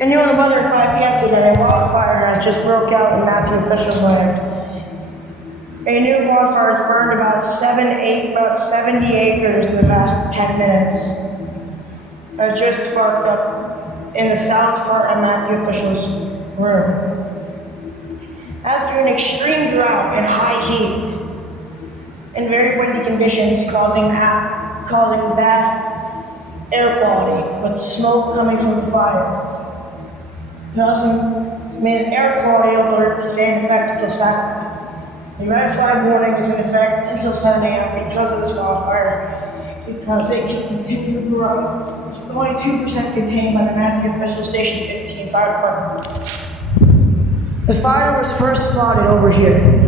And near the weather at 5 p.m. today, a wildfire has just broke out in Matthew officials' land. A new wildfire has burned about 70 acres in the past 10 minutes. It has just sparked up in the south part of Matthew officials' room. After an extreme drought and high heat and very windy conditions causing bad air quality with smoke coming from the fire. It also made an air quality alert stay in effect until Saturday. The red flag warning is in effect until 7 a.m. because of this wildfire, because it can continue to grow. It's only 2% contained by the Matthew Official Station 15 Fire Department. The fire was first spotted over here.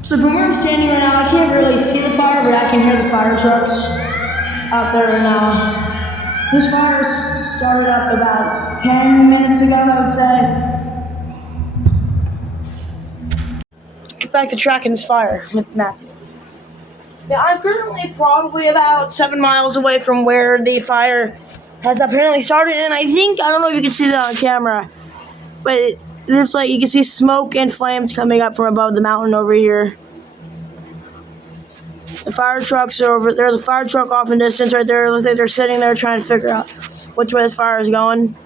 So from where I'm standing right now, I can't really see the fire, but I can hear the fire trucks out there right now. This fire started up about 10 minutes ago, I would say. Get back to tracking this fire with Matthew. Yeah, I'm currently probably about 7 miles away from where the fire has apparently started, and I don't know if you can see that on camera, but it's like you can see smoke and flames coming up from above the mountain over here. The fire trucks are over. There's a fire truck off in distance right there. It looks like they're sitting there trying to figure out which way this fire is going.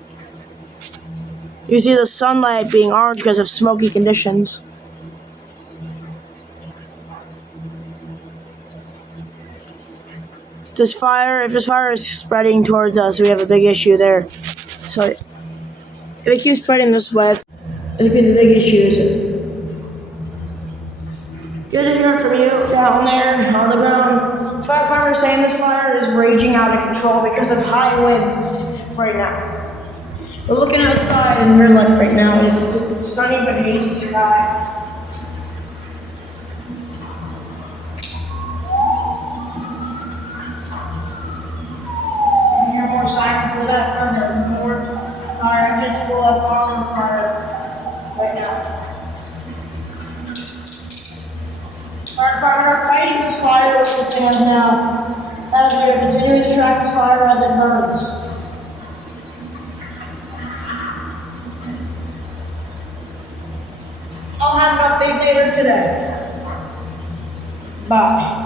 You see the sunlight being orange because of smoky conditions. If this fire is spreading towards us, we have a big issue there. So if it keeps spreading this way, I think the big issue is good to hear from you down there on the ground. The fire department is saying this fire is raging out of control because of high winds right now. We're looking outside in the rear left right now. It's sunny but hazy sky. You hear more siren for that, there's more fire engines full up on the fire right now. Fire department are fighting this fire with the fans now as we are continuing to track this fire as it burns. I'll have an update later today. Bye.